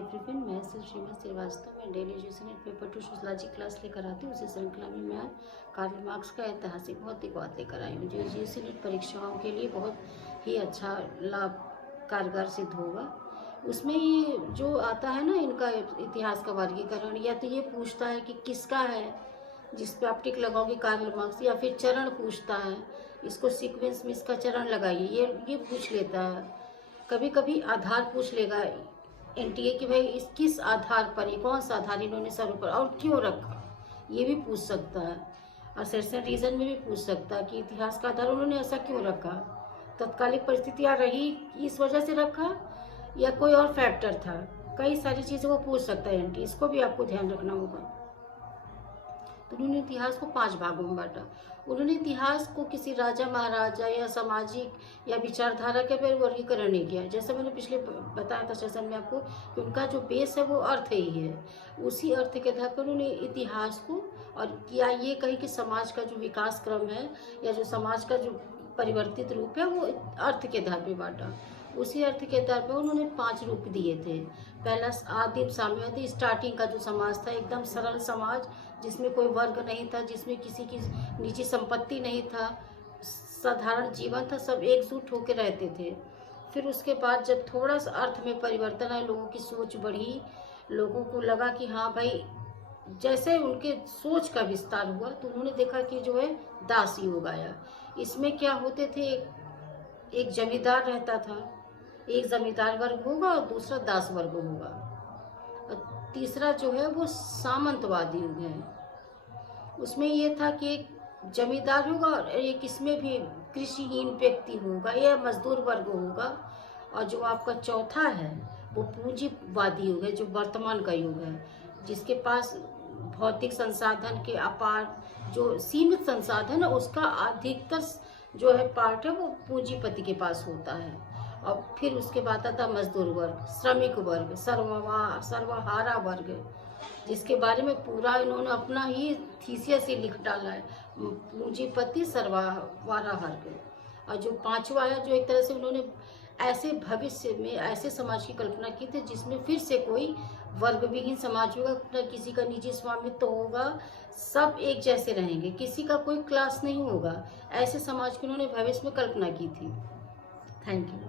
Everyone, मैं श्रीमती श्रीवास्तव। मैं daily education paper 2 sociology class लेकर आती हूँ। उसी श्रृंखला में मैं कार्ल मार्क्स का ऐतिहासिक भौतिकवाद लेकर आई हूँ, जो एजुकेशन परीक्षाओं के लिए बहुत ही अच्छा लाभ कारगर सिद्ध होगा। उसमें ये जो आता है ना, इनका इतिहास का वर्गीकरण, या तो ये पूछता है कि किसका है, जिस पे आप टिक लगाओगे कार्ल मार्क्स, या फिर चरण पूछता है, इसको सीक्वेंस में इसका चरण लगाइए, ये पूछ लेता है। कभी कभी आधार पूछ लेगा एनटीए कि भाई इस किस आधार पर, ये कौन सा आधार इन्होंने सर्व पर और क्यों रखा, ये भी पूछ सकता है। और सेशन रीजन में भी पूछ सकता है कि इतिहास का आधार उन्होंने ऐसा क्यों रखा, तत्कालिक परिस्थितियाँ रही इस वजह से रखा या कोई और फैक्टर था। कई सारी चीज़ें वो पूछ सकता है एनटी, इसको भी आपको ध्यान रखना होगा। तो उन्होंने इतिहास को 5 भागों में बांटा। उन्होंने इतिहास को किसी राजा महाराजा या सामाजिक या विचारधारा के पर वर्गीकरण नहीं किया। जैसे मैंने पिछले बताया था सेशन में आपको कि उनका जो बेस है वो अर्थ ही है। उसी अर्थ के आधार पर उन्होंने इतिहास को, और या ये कही कि समाज का जो विकास क्रम है या जो समाज का जो परिवर्तित रूप है वो अर्थ के आधार पर बांटा। उसी अर्थ के आधार पर उन्होंने 5 रूप दिए थे। पहला आदिम साम्यवादी, स्टार्टिंग का जो समाज था, एकदम सरल समाज जिसमें कोई वर्ग नहीं था, जिसमें किसी की निजी संपत्ति नहीं था, साधारण जीवन था, सब एकजुट होकर रहते थे। फिर उसके बाद जब थोड़ा सा अर्थ में परिवर्तन आया, लोगों की सोच बढ़ी, लोगों को लगा कि हाँ भाई, जैसे उनके सोच का विस्तार हुआ तो उन्होंने देखा कि जो है दास योग आया। इसमें क्या होते थे, एक जमींदार रहता था, एक जमींदार वर्ग होगा और दूसरा दास वर्ग होगा, और तीसरा जो है वो सामंतवादी युग है। उसमें ये था कि एक जमींदार होगा और एक इसमें भी कृषिहीन व्यक्ति होगा या मजदूर वर्ग होगा, और जो आपका चौथा है वो पूंजीवादी युग है, जो वर्तमान का युग है, जिसके पास भौतिक संसाधन के अपार, जो सीमित संसाधन है उसका अधिकतर जो है पार्ट है वो पूंजीपति के पास होता है। और फिर उसके बाद आता मजदूर वर्ग, श्रमिक वर्ग, सर्वहारा वर्ग, जिसके बारे में पूरा इन्होंने अपना ही थीसिस ही लिख डाला है, पूंजीपति सर्वहारा वर्ग। और जो 5वां है, जो एक तरह से उन्होंने ऐसे भविष्य में ऐसे समाज की कल्पना की थी जिसमें फिर से कोई वर्ग विहीन समाज होगा, न किसी का निजी स्वामित्व होगा, सब एक जैसे रहेंगे, किसी का कोई क्लास नहीं होगा। ऐसे समाज की उन्होंने भविष्य में कल्पना की थी। Thank you.